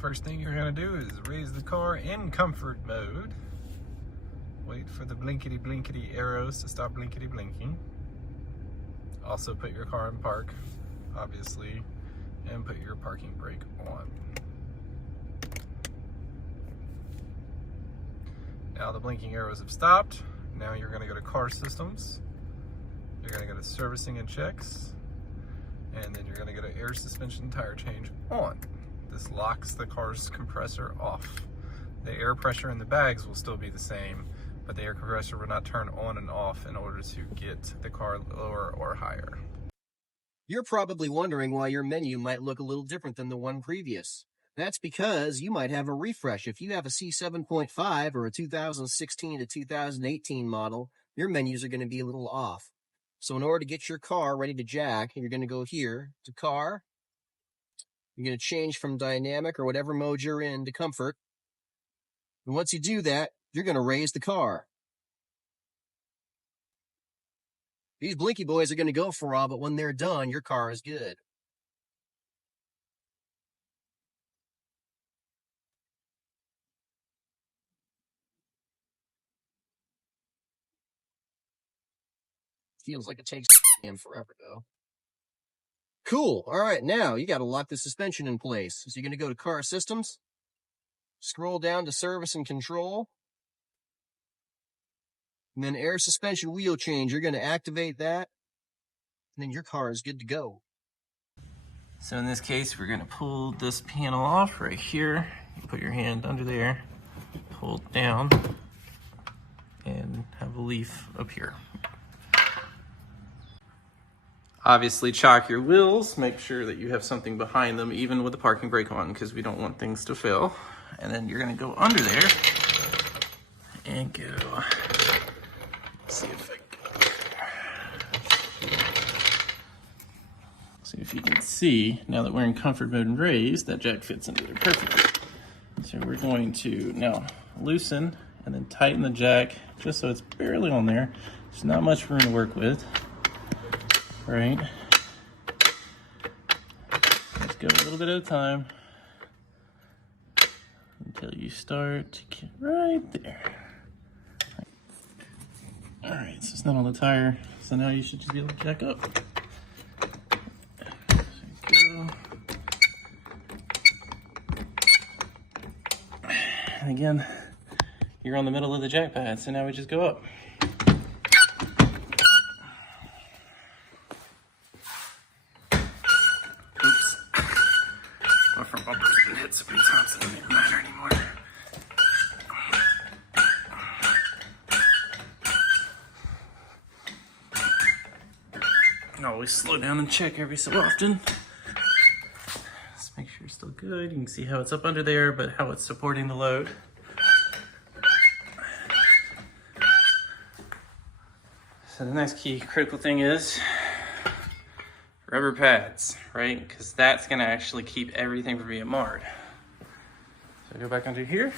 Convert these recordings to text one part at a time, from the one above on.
First thing you're gonna do is raise the car in comfort mode. Wait for the blinkety blinkety arrows to stop blinkety blinking. Also put your car in park, obviously, and put your parking brake on. Now the blinking arrows have stopped. Now you're gonna go to car systems. You're gonna go to servicing and checks. And then you're gonna go to air suspension tire change on. This locks the car's compressor off. The air pressure in the bags will still be the same, but the air compressor will not turn on and off in order to get the car lower or higher. You're probably wondering why your menu might look a little different than the one previous. That's because you might have a refresh. If you have a C7.5 or a 2016 to 2018 model, your menus are going to be a little off. So in order to get your car ready to jack, you're going to go here to car. You're going to change from dynamic or whatever mode you're in to comfort. And once you do that, you're going to raise the car. These blinky boys are going to go for a while, but when they're done, your car is good. Feels like it takes forever, though. Cool. All right, now you got to lock the suspension in place. So you're going to go to Car Systems, scroll down to Service and Control, and then Air Suspension Wheel Change. You're going to activate that, and then your car is good to go. So in this case, we're going to pull this panel off right here. You put your hand under there, pull it down, and have a leaf up here. Obviously, chock your wheels. Make sure that you have something behind them, even with the parking brake on, because we don't want things to fail. And then you're going to go under there and go. Let's see if see if you can see, now that we're in comfort mode and raised, that jack fits into there perfectly. So we're going to now loosen and then tighten the jack just so it's barely on there. There's not much room to work with. Right? Let's go a little bit at a time until you start to get right there. All right, so it's not on the tire, so now you should just be able to jack up. There you go. And again, you're on the middle of the jack pad, so now we just go up. So many times it doesn't matter anymore. And always slow down and check every so often. Just make sure it's still good. You can see how it's up under there, but how it's supporting the load. So the next key critical thing is rubber pads, right? Because that's gonna actually keep everything from being marred. So go back under here.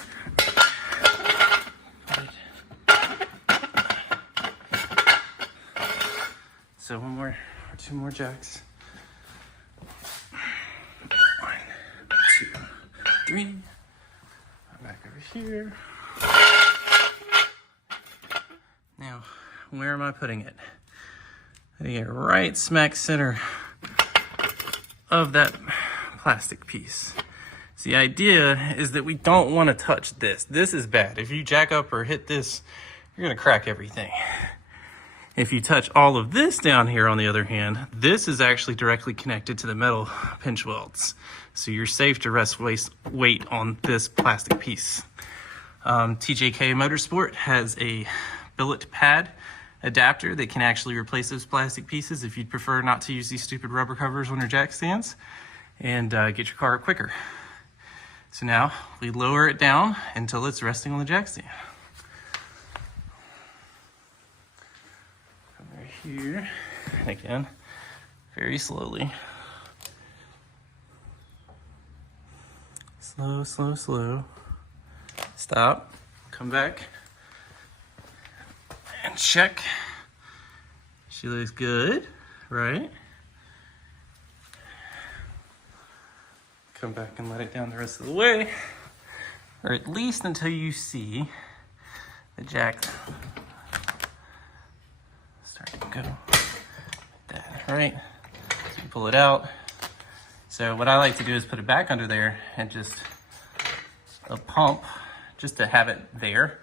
So one more, or two more jacks. 1, 2, 3. Back over here. Now, where am I putting it? Putting it right smack center of that plastic piece. So the idea is that we don't want to touch this. This is bad. If you jack up or hit this, you're going to crack everything. If you touch all of this down here, on the other hand, this is actually directly connected to the metal pinch welds. So you're safe to rest weight on this plastic piece. TJK Motorsport has a billet pad adapter that can actually replace those plastic pieces if you'd prefer not to use these stupid rubber covers on your jack stands, and get your car up quicker. So now we lower it down until it's resting on the jack stand. Come right here, and again, very slowly. Slow, slow, slow. Stop, come back, and check. She looks good, right? come back and let it down the rest of the way, or at least until you see the jack start to go like that, right? So you pull it out. So what I like to do is put it back under there and just a pump just to have it there.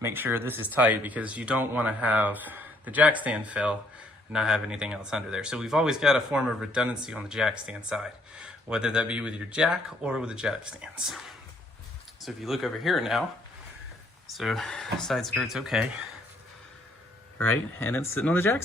Make sure this is tight because you don't want to have the jack stand fail and not have anything else under there. So we've always got a form of redundancy on the jack stand side, whether that be with your jack or with the jack stands. So if you look over here now, so side skirt's okay, right? And it's sitting on the jack stand.